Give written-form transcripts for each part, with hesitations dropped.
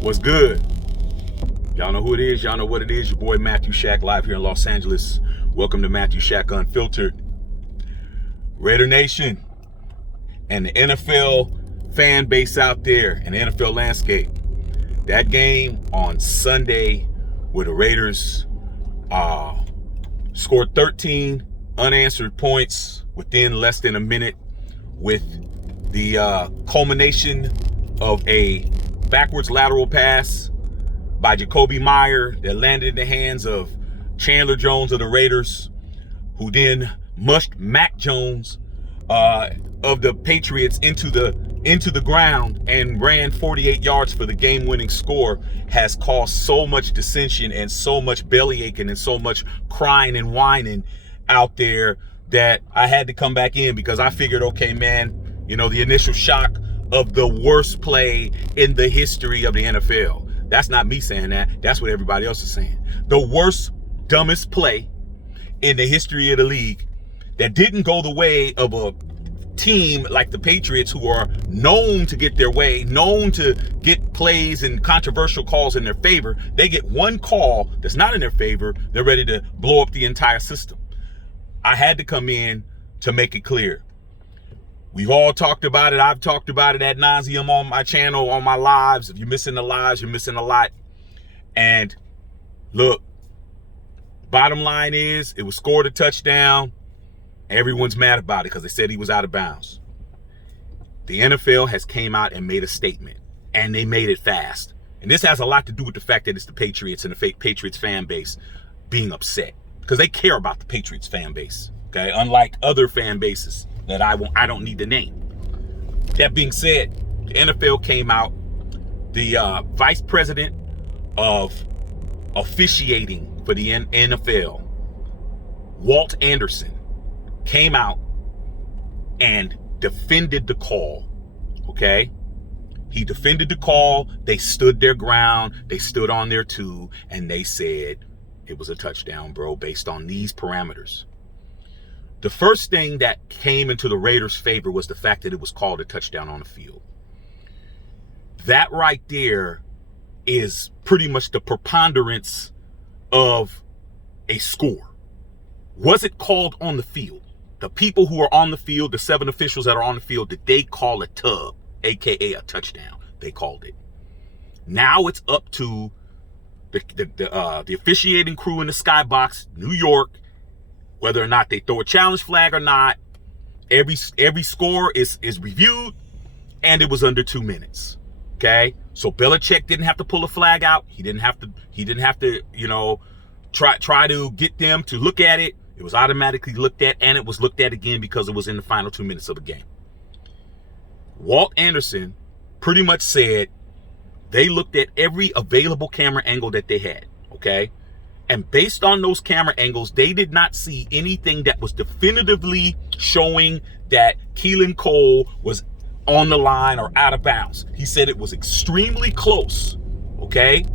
What's good? Y'all know who it is. Y'all know what it is. Your boy Matthew Shack live here in Los Angeles. Welcome to Matthew Shack Unfiltered. Raider Nation and the NFL fan base out there and the NFL landscape. That game on Sunday where the Raiders scored 13 unanswered points within less than a minute with the culmination of a backwards lateral pass by Jacoby Meyer that landed in the hands of Chandler Jones of the Raiders, who then mushed Mac Jones of the Patriots into the ground and ran 48 yards for the game-winning score, has caused so much dissension and so much belly aching and so much crying and whining out there that I had to come back in because I figured, okay, man, you know, the initial shock of the worst play in the history of the NFL. That's not me saying that. That's what everybody else is saying. The worst, dumbest play in the history of the league that didn't go the way of a team like the Patriots, who are known to get their way, known to get plays and controversial calls in their favor. They get one call that's not in their favor, they're ready to blow up the entire system. I had to come in to make it clear. We've all talked about it. I've talked about it ad nauseum on my channel, on my lives. If you're missing the lives, you're missing a lot. And look, bottom line is, it was scored a touchdown. Everyone's mad about it because they said he was out of bounds. The NFL has came out and made a statement, and they made it fast. And this has a lot to do with the fact that it's the Patriots and the Patriots fan base being upset, because they care about the Patriots fan base, okay? Unlike other fan bases that I don't need to name. That being said, the NFL came out. The vice president of officiating for the NFL, Walt Anderson, came out and defended the call, okay? He defended the call. They stood their ground. They stood on their two, and they said it was a touchdown, bro, based on these parameters. The first thing that came into the Raiders' favor was the fact that it was called a touchdown on the field. That right there is pretty much the preponderance of a score. Was it called on the field? The people who are on the field, the 7 officials that are on the field, did they call a tub, aka a touchdown? They called it. Now it's up to the officiating crew in the skybox, New York, whether or not they throw a challenge flag or not. Every score is reviewed, and it was under 2 minutes. Okay, so Belichick didn't have to pull a flag out. He didn't have to, you know, try to get them to look at it. It was automatically looked at, and it was looked at again because it was in the final 2 minutes of the game. Walt Anderson pretty much said they looked at every available camera angle that they had, okay? And based on those camera angles, they did not see anything that was definitively showing that Keelan Cole was on the line or out of bounds. He said it was extremely close, okay?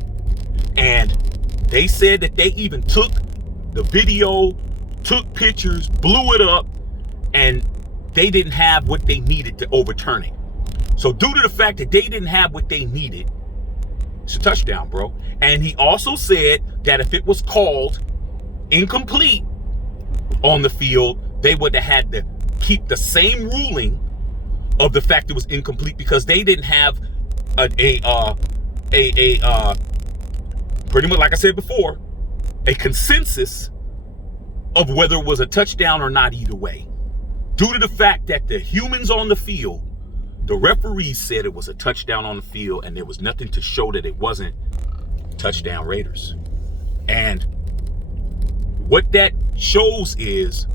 And they said that they even took the video, took pictures, blew it up, and they didn't have what they needed to overturn it. So due to the fact that they didn't have what they needed, it's a touchdown, bro. And he also said that if it was called incomplete on the field, they would have had to keep the same ruling of the fact it was incomplete, because they didn't have a pretty much, like I said before, a consensus of whether it was a touchdown or not either way. Due to the fact that the humans on the field, the referees said it was a touchdown on the field, and there was nothing to show that it wasn't. Touchdown Raiders. And what that shows is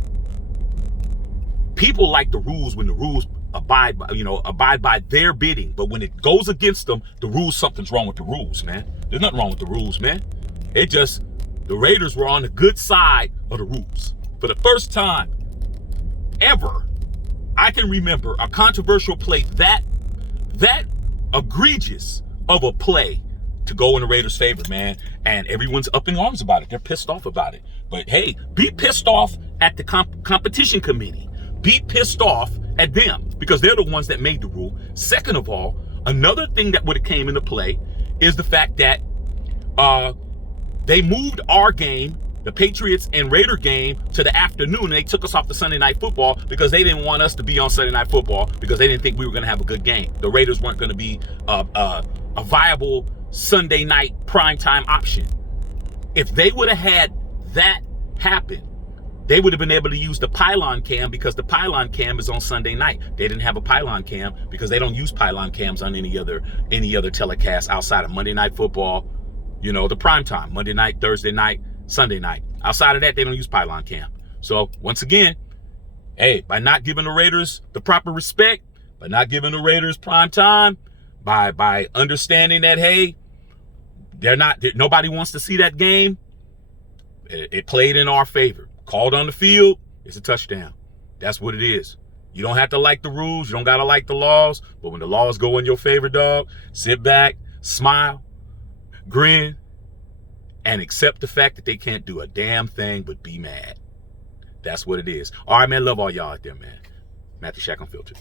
people like the rules when the rules abide by their bidding, but when it goes against them, the rules, something's wrong with the rules, man. There's nothing wrong with the rules, man. The Raiders were on the good side of the rules. For the first time ever, I can remember a controversial play that egregious of a play to go in the Raiders' favor, man. And everyone's up in arms about it. They're pissed off about it. But hey, be pissed off at the competition committee. Be pissed off at them, because they're the ones that made the rule. Second of all, another thing that would have came into play is the fact that they moved our game, the Patriots and Raider game, to the afternoon, and they took us off the Sunday Night Football because they didn't want us to be on Sunday Night Football because they didn't think we were going to have a good game. The Raiders weren't going to be a viable Sunday night primetime option. If they would have had that happen, they would have been able to use the pylon cam because the pylon cam is on Sunday night. They didn't have a pylon cam because they don't use pylon cams on any other telecast outside of Monday Night Football, you know, the prime time, Monday night, Thursday night, Sunday night. Outside of that, they don't use pylon cam. So once again, hey, by not giving the Raiders the proper respect, by not giving the Raiders prime time, by understanding that, hey, nobody wants to see that game, it played in our favor. Called on the field, it's a touchdown. That's what it is. You don't have to like the rules. You don't got to like the laws. But when the laws go in your favor, dog, sit back, smile, grin, and accept the fact that they can't do a damn thing but be mad. That's what it is. All right, man. Love all y'all out there, man. Matthew Shack Unfiltered.